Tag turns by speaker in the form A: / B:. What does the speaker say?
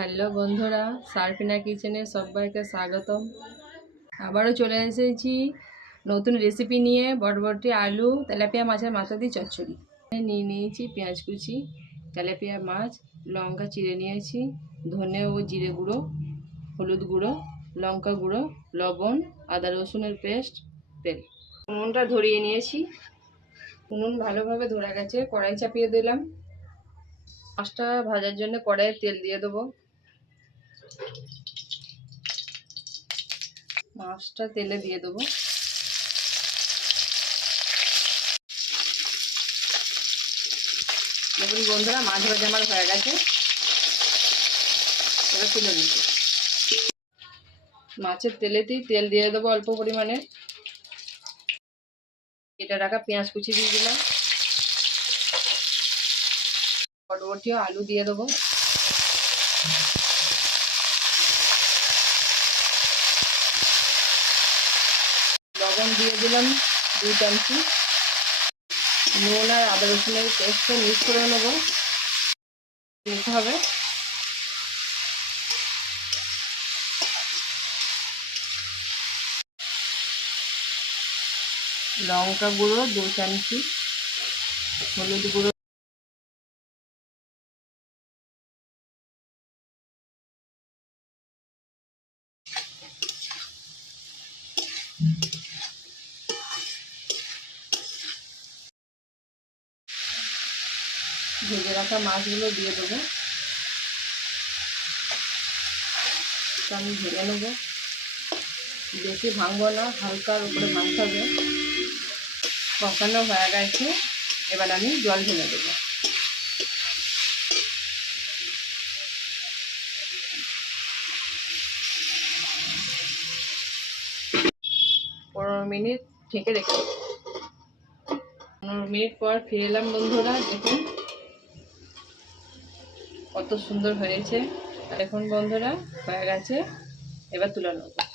A: Hello বন্ধুরা, সার্ফিনা কিচেনে সবাইকে স্বাগতম। আবারও চলে এসেছি নতুন রেসিপি নিয়ে বটবটি আলু, তেলাপিয়া মাছের মাথা দিয়ে চচ্চড়ি। নিয়ে নিয়েছি পেঁয়াজ কুচি, তেলাপিয়া মাছ, লঙ্কা চিড়ে নিয়েছি, ধনে ও জিরে গুঁড়ো, হলুদ গুঁড়ো, লঙ্কা গুঁড়ো, লবণ, আদা রসুনের পেস্ট, তেল। উনুনটা ধরিয়ে নিয়েছি। উনুন ভালোভাবে ধরে গেছে, কড়াই চাপিয়ে দিলাম। মাছটা ভাজার জন্য কড়াইয়ে তেল দিয়ে দেবো। মাছটা তেলে দিয়ে দেবো। দেখুন বন্ধুরা, মাছ ভাজা আমার হয়ে গেছে। এবার তুলে নিচ্ছি। মাছের তেলেতেই তেল দিয়ে দেবো অল্প পরিমাণে। এটা রাখা পেঁয়াজ কুচি দিয়ে দিলাম। বটবটি ও আলু দিয়ে দেবো। লবণ দিয়ে দিলাম দুই চামচি। নুন আর আদা রসুনের পেস্টটা মিক্স করে নেব। দিতে হবে। লঙ্কা গুঁড়ো দু চামচি। হলুদ গুঁড়ো ভেজে রাখা মাছগুলো দিয়ে দেবো। আমি ভেজে নেব। বেশি ভাঙবো না হালকার উপরে ভাঙতে হবে। কষানো হয়ে গেছে, এবার আমি জল ঢেলে দেবো। পনেরো মিনিট ঢেকে রেখে পনেরো মিনিট পর ফিরে এলাম বন্ধুরা, দেখুন। কত সুন্দর হয়েছে। এখন বন্ধুরা হয়ে গেছে এবার তুলে নেব।